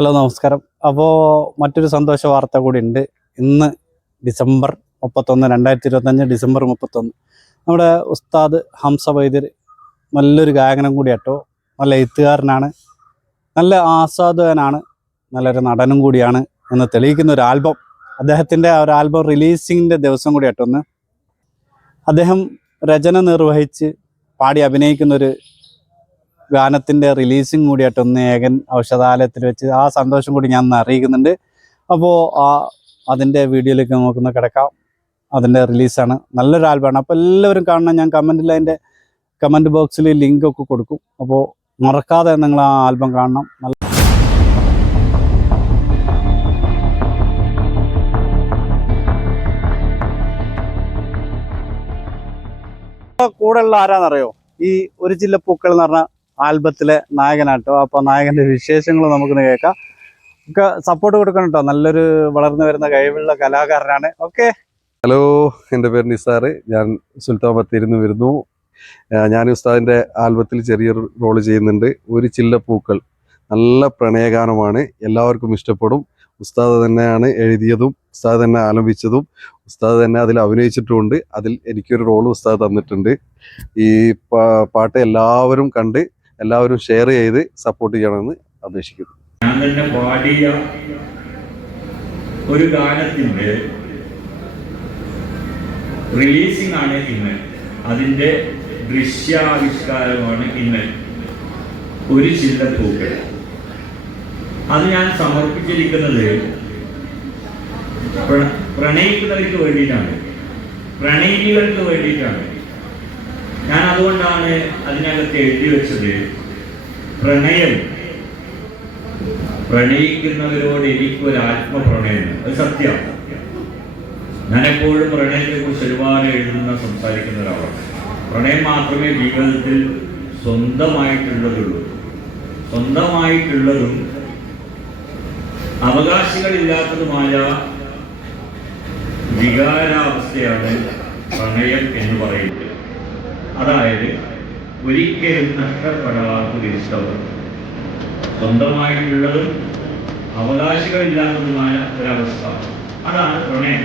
Hello നമസ്കാരം. അപ്പോൾ മറ്റൊരു സന്തോഷ വാർത്ത കൂടി ഉണ്ട്. ഇന്ന് ഡിസംബർ 31, 2025 ഡിസംബർ 31 നമ്മുടെ ഉസ്താദ് ഹംസ വൈദ്യർ നല്ലൊരു ഗായകനും കൂടിയാട്ടോ. നല്ല എഴുത്തുകാരനാണ്, നല്ല ആസ്വാദകനാണ്, നല്ലൊരു നടനും കൂടിയാണ് എന്ന് തെളിയിക്കുന്ന ഒരു ആൽബം, അദ്ദേഹത്തിൻ്റെ ഒരു ആൽബം റിലീസിങ്ങിൻ്റെ ദിവസം കൂടിയാട്ടോ ഒന്ന്. അദ്ദേഹം രചന നിർവഹിച്ച് പാടി അഭിനയിക്കുന്നൊരു ഗാനത്തിൻ്റെ റിലീസിങ് കൂടിയായിട്ട് ഒന്ന് ഏകൻ ഔഷധാലയത്തിൽ വെച്ച് ആ സന്തോഷം കൂടി ഞാൻ അറിയിക്കുന്നുണ്ട്. അപ്പോൾ അതിൻ്റെ വീഡിയോയിലേക്ക് നമുക്കൊന്ന് കിടക്കാം. അതിൻ്റെ റിലീസാണ്, നല്ലൊരു ആൽബമാണ്. അപ്പോൾ എല്ലാവരും കാണണം. ഞാൻ അതിൻ്റെ കമൻറ്റ് ബോക്സിൽ ലിങ്കൊക്കെ കൊടുക്കും. അപ്പോൾ മറക്കാതെ നിങ്ങൾ ആ ആൽബം കാണണം. നല്ല കൂടെയുള്ള ആരാന്നറിയോ? ഈ ഒരു ജില്ല പൂക്കൾ എന്ന് പറഞ്ഞ ആൽബത്തിലെ നായകനാട്ടോ. അപ്പോൾ നായകൻ്റെ വിശേഷങ്ങൾ നമുക്കൊന്ന് കേൾക്കാം. ഒക്കെ സപ്പോർട്ട് കൊടുക്കണം കേട്ടോ. നല്ലൊരു വളർന്നു വരുന്ന കഴിവുള്ള കലാകാരനാണ്. ഓക്കെ. ഹലോ, എൻ്റെ പേര് നിസാറ്. ഞാൻ സുൽത്താൻ ബത്തേരിന്ന് വരുന്നു. ഞാൻ ഉസ്താദിൻ്റെ ആൽബത്തിൽ ചെറിയൊരു റോള് ചെയ്യുന്നുണ്ട്. ഒരു ചില്ല പൂക്കൾ നല്ല പ്രണയഗാനമാണ്, എല്ലാവർക്കും ഇഷ്ടപ്പെടും. ഉസ്താദ് തന്നെയാണ് എഴുതിയതും ഉസ്താദ് തന്നെ ആലപിച്ചതും ഉസ്താദ് തന്നെ അതിൽ അഭിനയിച്ചിട്ടുമുണ്ട്. അതിൽ എനിക്കൊരു റോള് ഉസ്താദ് തന്നിട്ടുണ്ട്. ഈ പാട്ട് എല്ലാവരും കണ്ട് എല്ലാവരും ഷെയർ ചെയ്ത് സപ്പോർട്ട് ചെയ്യണമെന്ന് അപേക്ഷിക്കുന്നു. ഞാൻ തന്നെ പാടിയ ഒരു ഗാനത്തിന്റെ റിലീസിംഗ് ആണ് ഇന്ന്. അതിന്റെ ദൃശ്യാവിഷ്കാരമാണ് ഇന്ന്. ഒരു ചില്ല പൂക്കൾ. അത് ഞാൻ സമർപ്പിച്ചിരിക്കുന്നത് പ്രണയിക്കുന്നവർക്ക് വേണ്ടിയിട്ടാണ്, പ്രണയിനികൾക്ക് വേണ്ടിയിട്ടാണ്. ഞാൻ അതുകൊണ്ടാണ് അതിനകത്ത് എഴുതി വെച്ചത്, പ്രണയിക്കുന്നവരോട് എനിക്കൊരു ആത്മപ്രണയം. അത് സത്യമാണ്. ഞാൻ എപ്പോഴും പ്രണയത്തെ കുറിച്ച് ഒരുപാട് സംസാരിക്കുന്ന ഒരാളാണ്. പ്രണയം മാത്രമേ ജീവിതത്തിൽ സ്വന്തമായിട്ടുള്ളതും അവകാശികളില്ലാത്തതുമായ വികാരാവസ്ഥയാണ് പ്രണയം എന്ന് പറയുന്നത്. അതായത് ഒരിക്കലും നഷ്ടപ്പെടാത്തൊരു ഇഷ്ടം, സ്വന്തമായിട്ടുള്ളതും അവകാശികളില്ലാത്തതുമായ ഒരവസ്ഥ, അതാണ് പ്രണയം.